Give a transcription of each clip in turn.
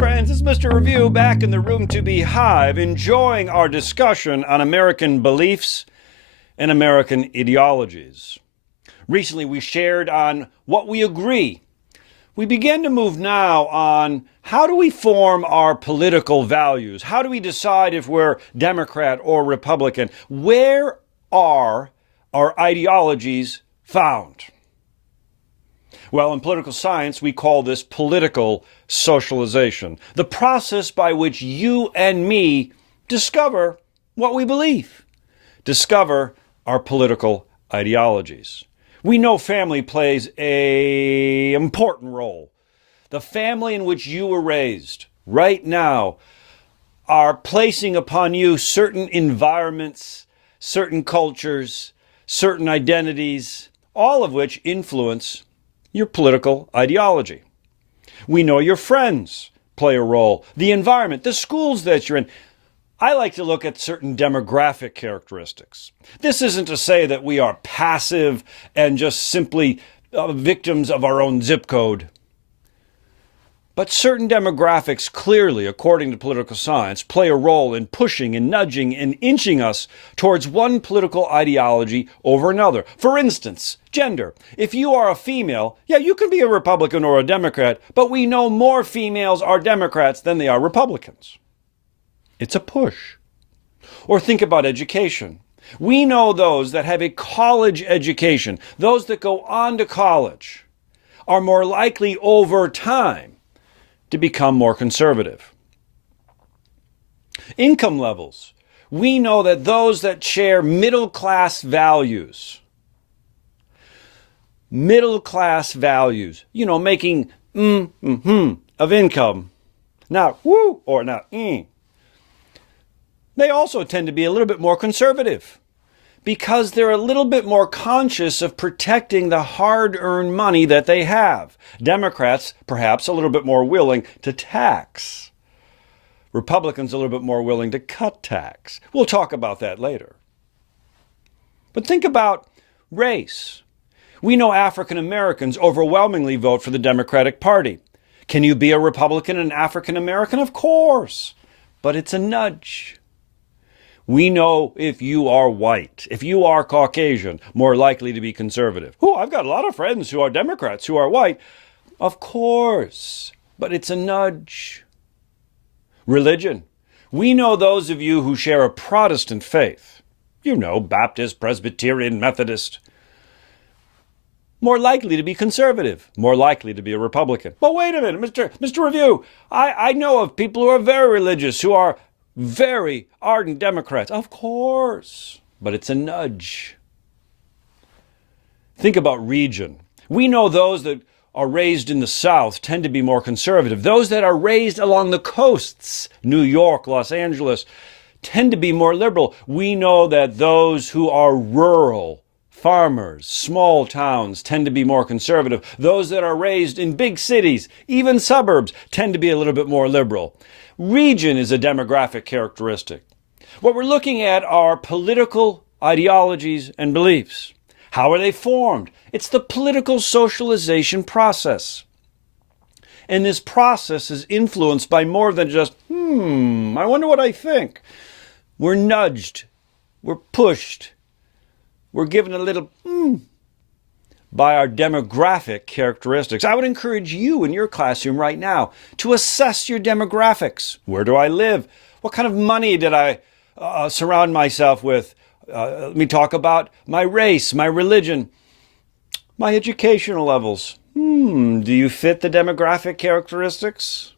friends, it's Mr. Review back in the room to be Hive, enjoying our discussion on American beliefs and American ideologies. Recently we shared on what we agree. We begin to move now on how do we form our political values? How do we decide if we're Democrat or Republican? Where are our ideologies found? Well, in political science, we call this political socialization, the process by which you and me discover what we believe, discover our political ideologies. We know family plays an important role. The family in which you were raised right now are placing upon you certain environments, certain cultures, certain identities, all of which influence your political ideology. We know your friends play a role, the environment, the schools that you're in. I like to look at certain demographic characteristics. This isn't to say that we are passive and just simply victims of our own zip code. But certain demographics clearly, according to political science, play a role in pushing and nudging and inching us towards one political ideology over another. For instance, gender. If you are a female, you can be a Republican or a Democrat, but we know more females are Democrats than they are Republicans. It's a push. Or think about education. We know those that have a college education, those that go on to college, are more likely over time to become more conservative. Income levels. We know that those that share middle-class values, making of income, not woo or not they also tend to be a little bit more conservative because they're a little bit more conscious of protecting the hard-earned money that they have. Democrats, perhaps, a little bit more willing to tax. Republicans, a little bit more willing to cut tax. We'll talk about that later. But think about race. We know African Americans overwhelmingly vote for the Democratic Party. Can you be a Republican and African American? Of course. But it's a nudge. We know if you are white, if you are Caucasian, more likely to be conservative. Oh, I've got a lot of friends who are Democrats who are white. Of course, but it's a nudge. Religion. We know those of you who share a Protestant faith, Baptist, Presbyterian, Methodist, more likely to be conservative, more likely to be a Republican. But wait a minute, Mr. Review, I know of people who are very religious, who are very ardent Democrats. Of course, but it's a nudge. Think about region. We know those that are raised in the South tend to be more conservative. Those that are raised along the coasts, New York, Los Angeles, tend to be more liberal. We know that those who are rural, farmers, small towns, tend to be more conservative. Those that are raised in big cities, even suburbs, tend to be a little bit more liberal. Region is a demographic characteristic. What we're looking at are political ideologies and beliefs. How are they formed? It's the political socialization process. And this process is influenced by more than just, I wonder what I think. We're nudged. We're pushed. We're given a little, by our demographic characteristics. I would encourage you in your classroom right now to assess your demographics. Where do I live? What kind of money did I surround myself with? Let me talk about my race, my religion, my educational levels. Do you fit the demographic characteristics?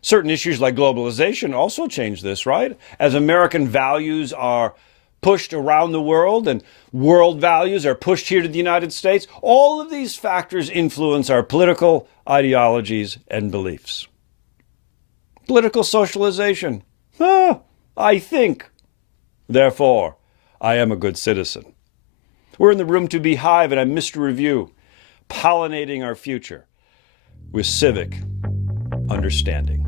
Certain issues like globalization also change this, right? As American values are pushed around the world and world values are pushed here to the United States, all of these factors influence our political ideologies and beliefs. Political socialization. I think. Therefore, I am a good citizen. We're in the room to be Hive, and I'm Mr. Review, pollinating our future with civic understanding.